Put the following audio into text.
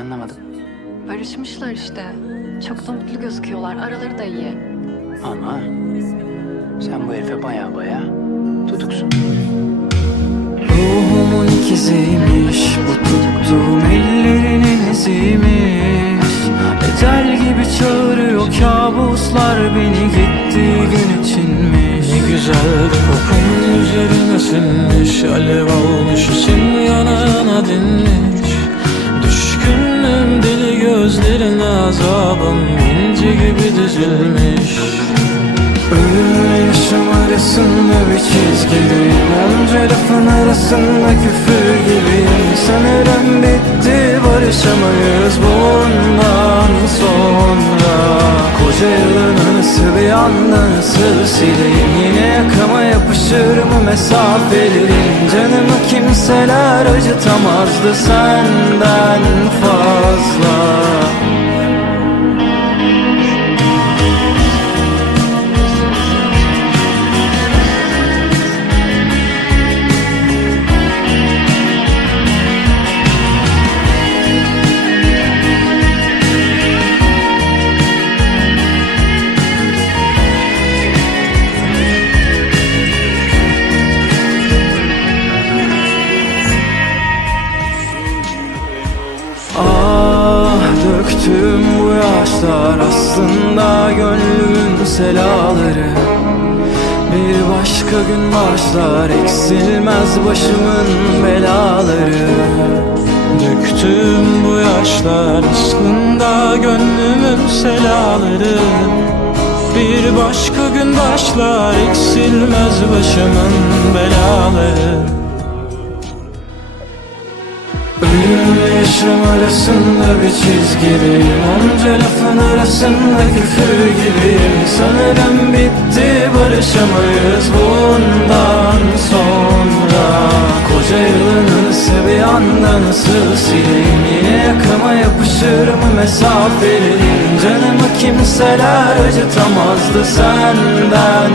Anlamadım. Barışmışlar işte. Çok da mutlu gözüküyorlar. Araları da iyi. Ama sen bu herife baya baya tutuksun. Ruhumun ikiziymiş Bu tuttuğum ellerinin iziymiş Ecel gibi çağırıyor kabuslar Beni gittiği gün içinmiş Ne güzel kokun üzerine sinmiş Alev azabım inci gibi dizilmiş. Ölümle yaşam arasında bir çizgideyim Onca lafın arasında küfür gibiyim Sanırım bitti barışamayız bundan sonra. Koca yılın anısı bir anda nasıl sileyim? Yine yakama yapışır mı mesafelerin Canımı kimseler acıtamazdı senden döktüm bu yaşlar aslında gönlümün selaları. Bir başka gün başlar eksilmez başımın belaları. Döktüm bu yaşlar aslında gönlümün selaları. Bir başka gün başlar eksilmez başımın belaları Yaşam arasında bir çizgideyim Onca lafın arasında küfür gibiyim Sanırım bitti barışamayız bundan sonra. Koca yılın anısı bir anda nasıl sileyim? Yine yakama yapışır mı mesafelerin Canımı kimseler acıtamazdı senden